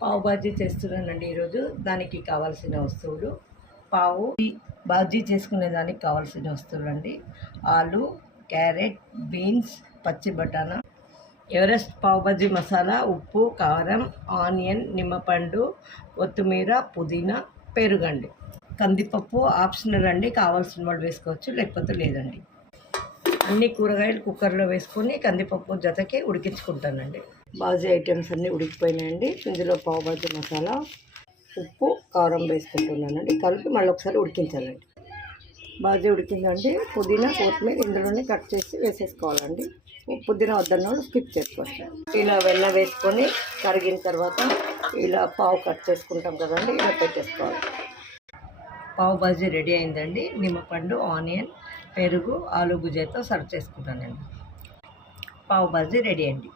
పావు బాజీ చేస్తున్నానండి ఈరోజు. దానికి కావాల్సిన వస్తువులు: పావు బాజీ చేసుకునే దానికి కావాల్సిన వస్తువులు అండి: ఆలు, క్యారెట్, బీన్స్, పచ్చి బఠానా, ఎవరెస్ట్ పావు బాజీ మసాలా, ఉప్పు, కారం, ఆనియన్, నిమ్మపండు, కొత్తిమీర, పుదీనా, పెరుగండి. కందిపప్పు ఆప్షనల్ అండి, కావాల్సిన వాళ్ళు వేసుకోవచ్చు, లేకపోతే లేదండి. అన్ని కూరగాయలు కుక్కర్లో వేసుకొని కందిపప్పు జతకి ఉడికించుకుంటానండి. బాజీ ఐటమ్స్ అన్నీ ఉడికిపోయినాయండి. ఇందులో పావు బాజీ మసాలా, ఉప్పు, కారం వేసుకుంటున్నానండి. కలిపి మళ్ళీ ఒకసారి ఉడికించాలండి. బాజీ ఉడికిందండి. పుదీనా, కొత్తిమీర ఇందులోనే కట్ చేసి వేసేసుకోవాలండి. పుదీనా వద్దన్న వాళ్ళు స్కిప్ చేసుకోవచ్చు. ఇలా వెన్న వేసుకొని కరిగిన తర్వాత ఇలా పావు కట్ చేసుకుంటాం కదండి, ఇలా పెట్టేసుకోవాలి. పావు బాజీ రెడీ అయిందండి. నిమ్మపండు, ఆనియన్, పెరుగు, ఆలు గుజాతో సర్వ్ చేసుకుంటానండి. పావు బాజీ రెడీ అండి.